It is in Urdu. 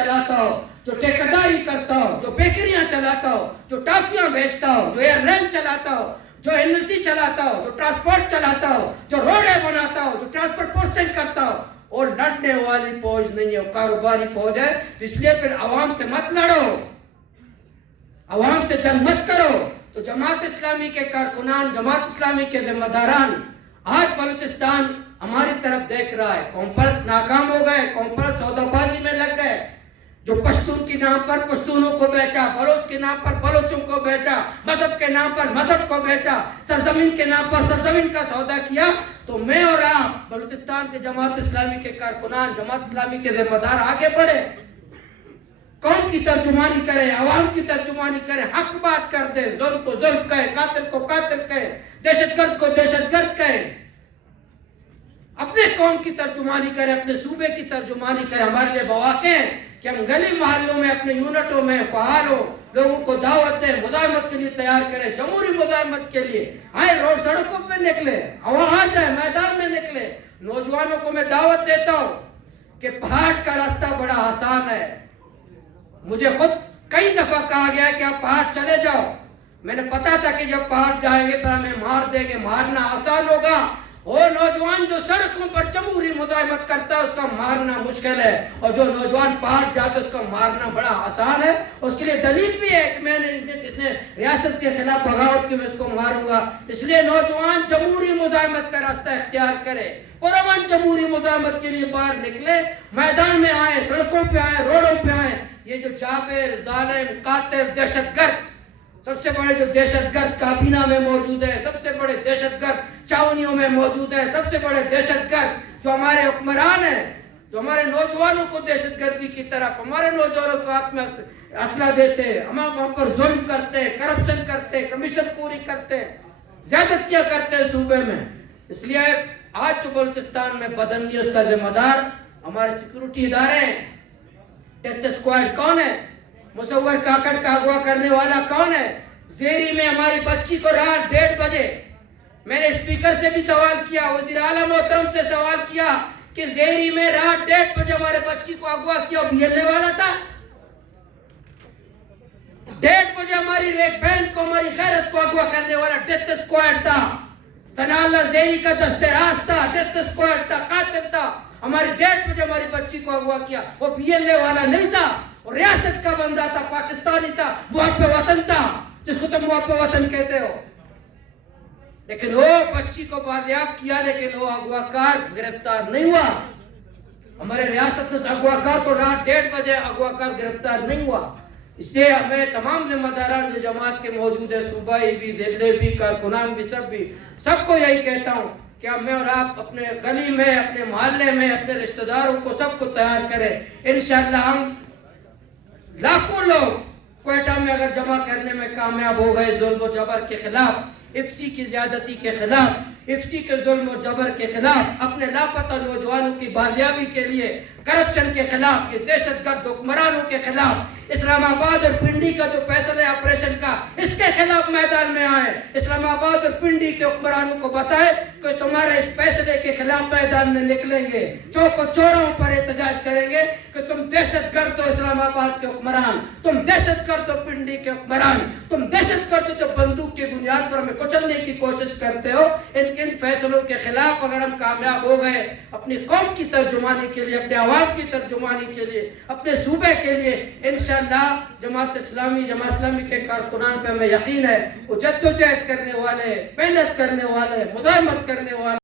چلاتا ہو، جو ٹھیکیداری کرتا ہو، جو بیکریاں چلاتا ہو، جو ٹافیاں بیچتا ہو، جو ایئر لائن چلاتا ہو، جو NLC چلاتا ہو، جو ٹرانسپورٹ چلاتا ہو، جو روڈیں بناتا ہو، جو ٹرانسپورٹ پوسٹنگ کرتا ہو، وہ لڑنے والی فوج نہیں ہے، وہ کاروباری فوج ہے۔ اس لیے پھر عوام سے مت لڑو، عوام سے جنگ مت کرو۔ تو جماعت اسلامی کے کارکنان، جماعت اسلامی کے ذمہ داران آج بلوچستان ہماری طرف دیکھ رہا ہے۔ قوم پرست ناکام ہو گئے، قوم پرست سودا بازی میں لگ گئے۔ جو پشتون کے نام پر پشتونوں کو بیچا، بلوچ کے نام پر بلوچوں کو بیچا، مذہب کے نام پر مذہب کو بیچا، سرزمین کے نام پر سرزمین کا سودا کیا، تو میں اور آپ بلوچستان کے جماعت اسلامی کے کارکنان، جماعت اسلامی کے ذمہ دار آگے بڑھے، قوم کی ترجمانی کریں، عوام کی ترجمانی کریں، حق بات کر دیں، ظلم کو ظلم کہیں، قاتل کو قاتل کہیں، دہشت گرد کو دہشت گرد کہیں، اپنے قوم کی ترجمانی کریں، اپنے صوبے کی ترجمانی کریں۔ ہمارے لیے مواقع ہیں کہ ہم گلی محلوں میں، اپنے یونٹوں میں فعال ہوں، لوگوں کو دعوت دیں، مزاحمت کے لیے تیار کریں، جمہوری مزاحمت کے لیے آئے، روڈ سڑکوں پہ نکلے، ہوا آ جائے، میدان میں نکلے۔ نوجوانوں کو میں دعوت دیتا ہوں کہ پہاڑ کا راستہ بڑا آسان ہے۔ مجھے خود کئی دفعہ کہا گیا کہ آپ پہاڑ چلے جاؤ، میں نے پتا تھا کہ جب پہاڑ جائیں گے پھر ہمیں مار دیں گے، مارنا آسان ہوگا۔ وہ نوجوان جو سڑکوں پر جمہوری مزاحمت کرتا ہے اس کا مارنا مشکل ہے، اور جو نوجوان پہاڑ جاتا ہے اس کا مارنا بڑا آسان ہے۔ اس کے لیے دلیل بھی ہے کہ میں نے جس نے ریاست کے خلاف بغاوت کی میں اس کو ماروں گا۔ اس لیے نوجوان جمہوری مزاحمت کا راستہ اختیار کرے، پرامن جمہوری مزاحمت کے لیے باہر نکلے، میدان میں آئے، سڑکوں پہ آئے، روڈوں پہ آئے۔ یہ جو جابر، ظالم، قاتل، دہشت گرد، سب سے بڑے جو دہشت گرد کابینہ میں موجود ہیں، سب سے بڑے دہشت گرد چاونیوں میں موجود ہیں، سب سے بڑے دہشت گرد جو ہمارے حکمران ہیں، جو ہمارے نوجوانوں کو دہشت گردی کی طرف، ہمارے نوجوانوں کو ہاتھ میں اسلحہ دیتے ہیں، ہم پر ظلم کرتے ہیں، کرپشن کرتے ہیں، کمیشن پوری کرتے ہیں، زیادتیاں کرتے ہیں صوبے میں۔ اس لیے آج جو بلوچستان میں بدامنی اس کا ذمہ دار ہمارے سیکورٹی ادارے ہیں۔ ڈیتھ اسکواڈ کون ہے؟ مصور کاکڑ کا اغوا کرنے والا کون ہے؟ زیری میں ہماری بچی کو رات 1:30 بجے میں نے اسپیکر سے بھی سوال کیا، وزیر اعلیٰ محترم سے سوال کیا کہ زیری میں رات 1:30 بجے ہمارے بچی کو اغوا کیا، وہ BLA والا تھا؟ 1:30 بجے ہماری ایک بہن کو، ہماری غیرت کو اغوا کرنے والا ڈیتھ اسکواڈ تھا۔ ثناء اللہ زیری کا دستہ راست تھا، ڈیتھ اسکواڈ تھا، قاتل تھا۔ ہماری 1:30 بجے ہماری بچی کو اغوا کیا، وہ BLA والا نہیں تھا، وہ ریاست کا بندہ تھا، پاکستانی تھا، محب وطن تھا، جس کو تم محب وطن کہتے ہو۔ لیکن وہ بچی کو بازیاب کیا، لیکن وہ اغواکار گرفتار نہیں ہوا۔ ہمارے ریاست نے اغواکار کو رات 1:30 بجے اغواکار گرفتار نہیں ہوا۔ اس لیے ہمیں تمام ذمہ داران جو جماعت کے موجود ہیں، صوبائی بھی، ضلعی بھی، کارکنان بھی، سب کو یہی کہتا ہوں کہ میں اور آپ اپنے گلی میں، اپنے محلے میں، اپنے رشتہ داروں کو سب کو تیار کریں۔ انشاءاللہ ہم لاکھوں لوگ کوئٹہ میں اگر جمع کرنے میں کامیاب ہو گئے، ظلم و جبر کے خلاف، IFC کی زیادتی کے خلاف، IFC کے ظلم و جبر کے خلاف، اپنے لاپتہ نوجوانوں کی بازیابی کے لیے، کرپشن کے خلاف، یہ دہشت گرد حکمرانوں کے خلاف، اسلام آباد اور پنڈی کا جو فیصلہ ہے آپریشن کا، اس کے خلاف میدان میں آئے۔ اسلام آباد اور پنڈی کے حکمرانوں کو بتائے کہ تمہارے اس فیصلے کے خلاف میدان میں نکلیں گے، چوک و چوراہوں پر احتجاج کریں گے کہ تم دہشت گرد ہو اسلام آباد کے حکمران، تم دہشت گرد ہو پنڈی کے حکمران، تم دہشت گرد ہو جو بندوق کی بنیاد پر ہمیں کچلنے کی کوشش کرتے ہو۔ ان فیصلوں کے خلاف اگر ہم کامیاب ہو گئے، اپنی قوم کی ترجمانی کے لیے، اپنے عوام کی ترجمانی کے لیے، اپنے صوبے کے لیے، انشاءاللہ جماعت اسلامی کے کارکنان پہ ہمیں یقین ہے، وہ جدوجہد کرنے والے، محنت کرنے والے، مزاحمت کرنے والے